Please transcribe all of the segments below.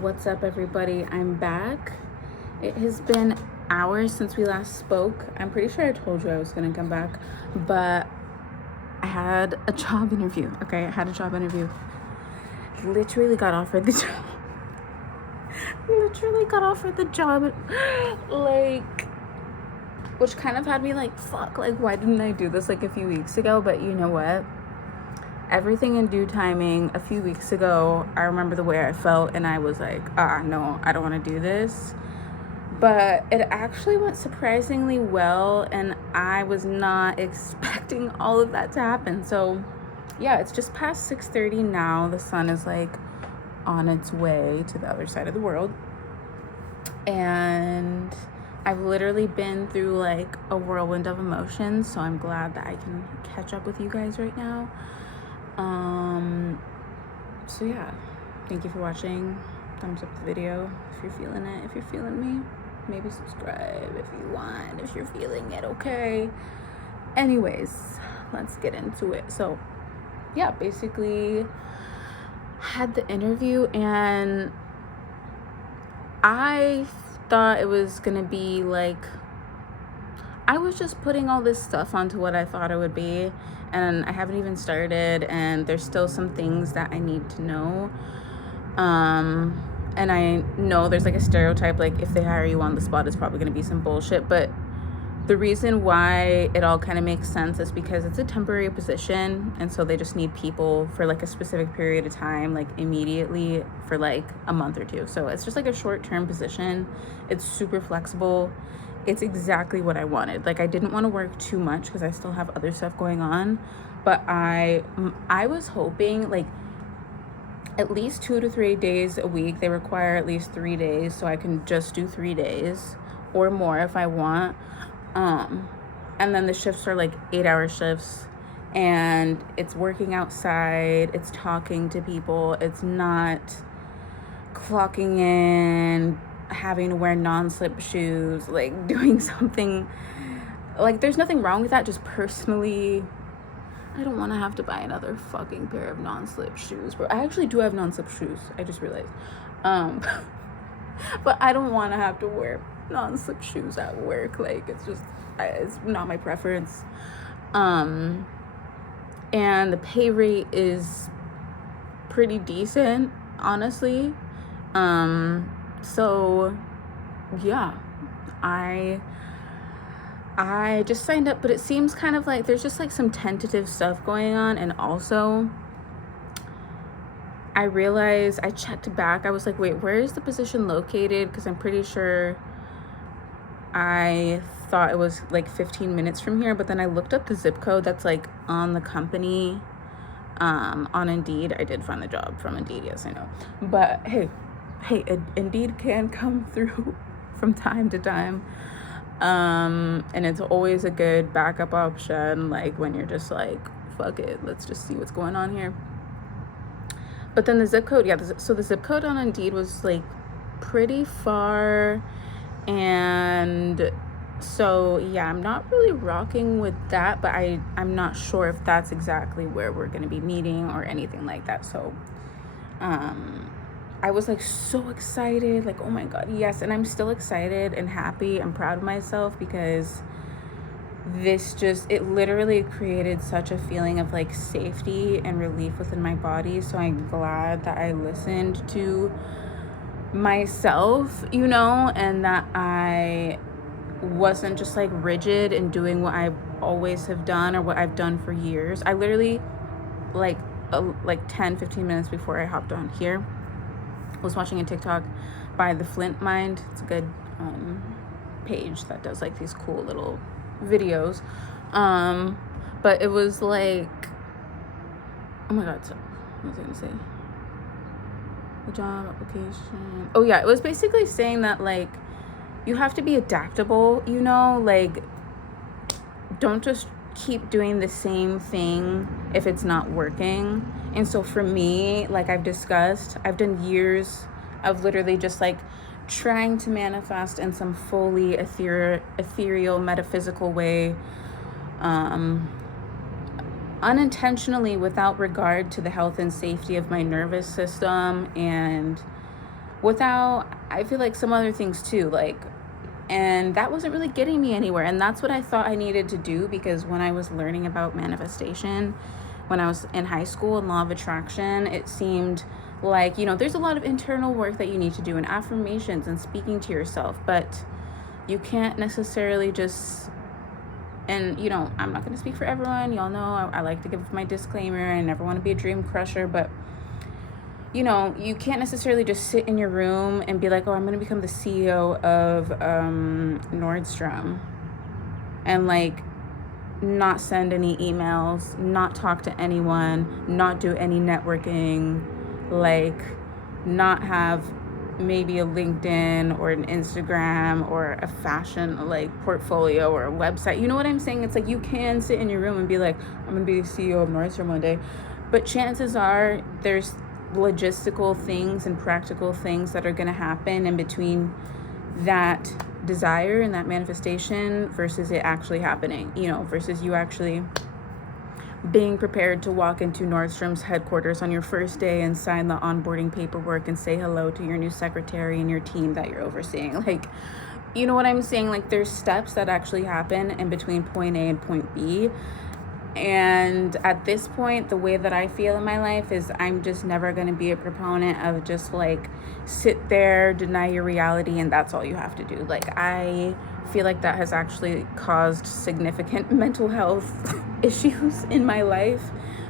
What's up, everybody? I'm back. It has been hours since we last spoke. I'm pretty sure I told you I was going to come back, but I had a job interview. Okay, I had a job interview. Literally got offered the job. Like, which kind of had me like, fuck, like, why didn't I do this like a few weeks ago? But you know what? Everything in due timing. A few weeks ago, I remember the way I felt, and I was like, no, I don't want to do this. But it actually went surprisingly well, and I was not expecting all of that to happen. So yeah, it's just past 6:30 now. The sun is like on its way to the other side of the world, and I've literally been through like a whirlwind of emotions, so I'm glad that I can catch up with you guys right now. So yeah, thank you for watching. Thumbs up the video if you're feeling it. If you're feeling me, maybe subscribe if you want, if you're feeling it. Okay, anyways, let's get into it. So yeah, basically had the interview, and I thought it was gonna be like, I was just putting all this stuff onto what I thought it would be, and I haven't even started, and there's still some things that I need to know. And I know there's like a stereotype, like if they hire you on the spot, it's probably going to be some bullshit, but the reason why it all kind of makes sense is because it's a temporary position, and so they just need people for like a specific period of time, like immediately, for like a month or two. So it's just like a short-term position. It's super flexible. It's exactly what I wanted. Like, I didn't want to work too much because I still have other stuff going on, but I was hoping like at least 2 to 3 days a week. They require at least 3 days, so I can just do 3 days or more if I want. And then the shifts are like 8-hour shifts, and it's working outside, it's talking to people, it's not clocking in, having to wear non-slip shoes, like doing something. Like, there's nothing wrong with that. Just personally, I don't want to have to buy another fucking pair of non-slip shoes. But I actually do have non-slip shoes, I just realized. But I don't want to have to wear non-slip shoes at work. Like, it's not my preference. And the pay rate is pretty decent, honestly. So yeah, I just signed up, but it seems kind of like there's just like some tentative stuff going on. And also, I realized, I checked back, I was like, wait, where is the position located? Because I'm pretty sure I thought it was like 15 minutes from here, but then I looked up the zip code that's like on the company, on Indeed. I did find the job from Indeed, yes, I know. But hey, Indeed can come through from time to time. And it's always a good backup option, like when you're just like, fuck it, let's just see what's going on here. But then the zip code, yeah, so the zip code on Indeed was like pretty far, and so yeah, I'm not really rocking with that, but I'm not sure if that's exactly where we're gonna be meeting or anything like that. So I was like so excited, like, oh my god, yes. And I'm still excited and happy and proud of myself, because it literally created such a feeling of like safety and relief within my body. So I'm glad that I listened to myself, and that I wasn't just like rigid in doing what I always have done or what I've done for years. I literally, like 10-15 minutes before I hopped on here, was watching a TikTok by the Flint Mind. It's a good page that does like these cool little videos, but it was like, oh my god, so what was I gonna say? The job application, oh yeah, it was basically saying that like you have to be adaptable, like, don't just keep doing the same thing if it's not working. And so for me, like I've discussed, I've done years of literally just like trying to manifest in some fully ethereal, metaphysical way, unintentionally, without regard to the health and safety of my nervous system and without, I feel like, some other things too, like, and that wasn't really getting me anywhere. And that's what I thought I needed to do, because when I was learning about manifestation, when I was in high school and law of attraction, it seemed like, there's a lot of internal work that you need to do, and affirmations and speaking to yourself, but you can't necessarily just, and I'm not going to speak for everyone. Y'all know I like to give my disclaimer. I never want to be a dream crusher, but you can't necessarily just sit in your room and be like, oh, I'm going to become the CEO of Nordstrom, and like not send any emails, not talk to anyone, not do any networking, like not have maybe a LinkedIn or an Instagram or a fashion like portfolio or a website. You know what I'm saying? It's like you can sit in your room and be like, I'm gonna be the CEO of Nordstrom one day, but chances are there's logistical things and practical things that are gonna happen in between that desire and that manifestation versus it actually happening, versus you actually being prepared to walk into Nordstrom's headquarters on your first day and sign the onboarding paperwork and say hello to your new secretary and your team that you're overseeing. Like, you know what I'm saying? Like, there's steps that actually happen in between point A and point B. And at this point, the way that I feel in my life is I'm just never going to be a proponent of just like sit there, deny your reality, and that's all you have to do. Like, I feel like that has actually caused significant mental health issues in my life,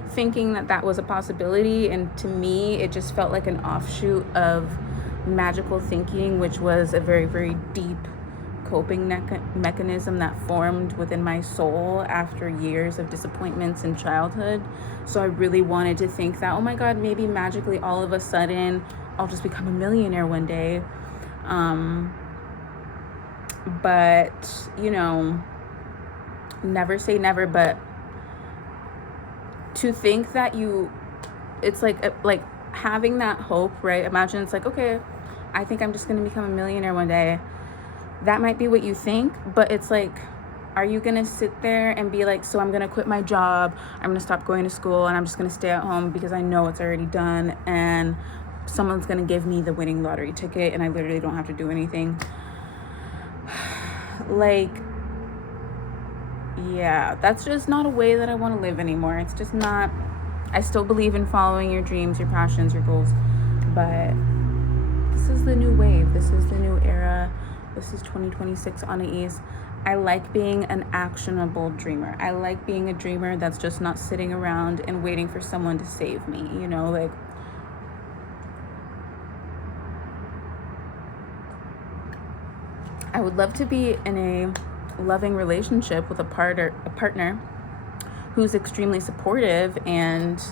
thinking that that was a possibility. And to me, it just felt like an offshoot of magical thinking, which was a very, very deep coping mechanism that formed within my soul after years of disappointments in childhood. So I really wanted to think that, oh my God, maybe magically all of a sudden I'll just become a millionaire one day. But never say never, but to think that it's like having that hope, right? Imagine it's like, okay, I think I'm just going to become a millionaire one day. That might be what you think, but it's like, are you going to sit there and be like, so I'm going to quit my job, I'm going to stop going to school, and I'm just going to stay at home because I know it's already done, and someone's going to give me the winning lottery ticket and I literally don't have to do anything? Like, yeah, that's just not a way that I want to live anymore. It's just not. I still believe in following your dreams, your passions, your goals, but this is the new wave. This is the new era. This is 2026 Anais. I like being an actionable dreamer. I like being a dreamer that's just not sitting around and waiting for someone to save me, like I would love to be in a loving relationship with a partner who's extremely supportive and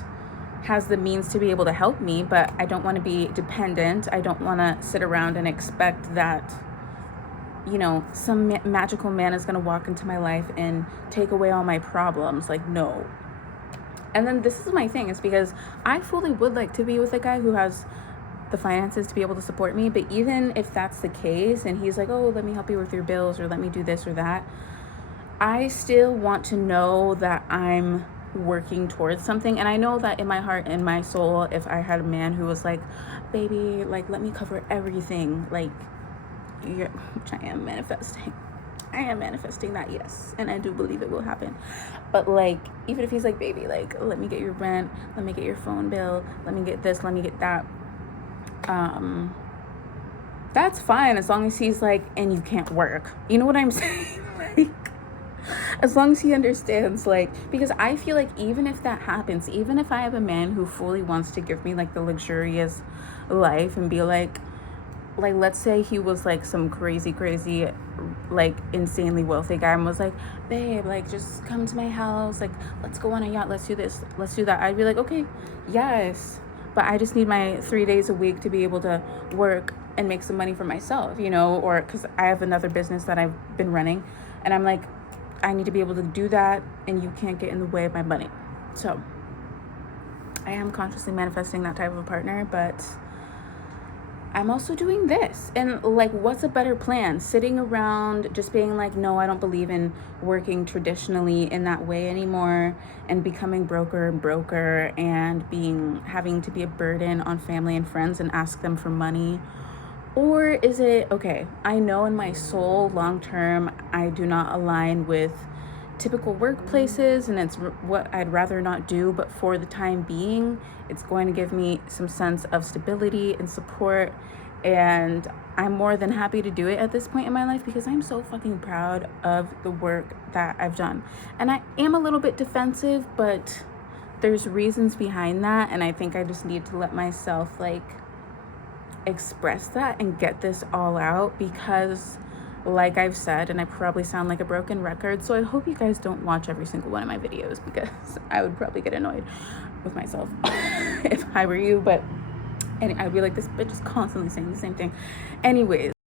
has the means to be able to help me, but I don't want to be dependent. I don't want to sit around and expect that some magical man is going to walk into my life and take away all my problems. Like, no. And then this is my thing, is because I fully would like to be with a guy who has the finances to be able to support me. But even if that's the case and he's like, oh, let me help you with your bills, or let me do this or that, I still want to know that I'm working towards something. And I know that in my heart and my soul, if I had a man who was like, baby, like, let me cover everything, like, which I am manifesting that, yes, and I do believe it will happen. But like, even if he's like, baby, like, let me get your rent, let me get your phone bill, let me get this, let me get that, that's fine, as long as he's like, and you can't work, you know what I'm saying? Like, as long as he understands, like, because I feel like even if that happens, even if I have a man who fully wants to give me like the luxurious life and be like, let's say he was like some crazy, like insanely wealthy guy and was like, babe, like, just come to my house, like, let's go on a yacht, let's do this, let's do that. I'd be like, okay, yes, but I just need my 3 days a week to be able to work and make some money for myself, or because I have another business that I've been running, and I'm like, I need to be able to do that, and you can't get in the way of my money. So I am consciously manifesting that type of a partner, but I'm also doing this. And like, what's a better plan? Sitting around just being like, no, I don't believe in working traditionally in that way anymore, and becoming broker and broker, and having to be a burden on family and friends and ask them for money? Or is it, okay, I know in my soul, long term, I do not align with typical workplaces, and it's what I'd rather not do, but for the time being, it's going to give me some sense of stability and support. And I'm more than happy to do it at this point in my life because I'm so fucking proud of the work that I've done. And I am a little bit defensive, but there's reasons behind that. And I think I just need to let myself like express that and get this all out, because like I've said, and I probably sound like a broken record, so I hope you guys don't watch every single one of my videos, because I would probably get annoyed with myself if I were you. But I'd be like, this bitch is constantly saying the same thing. Anyways,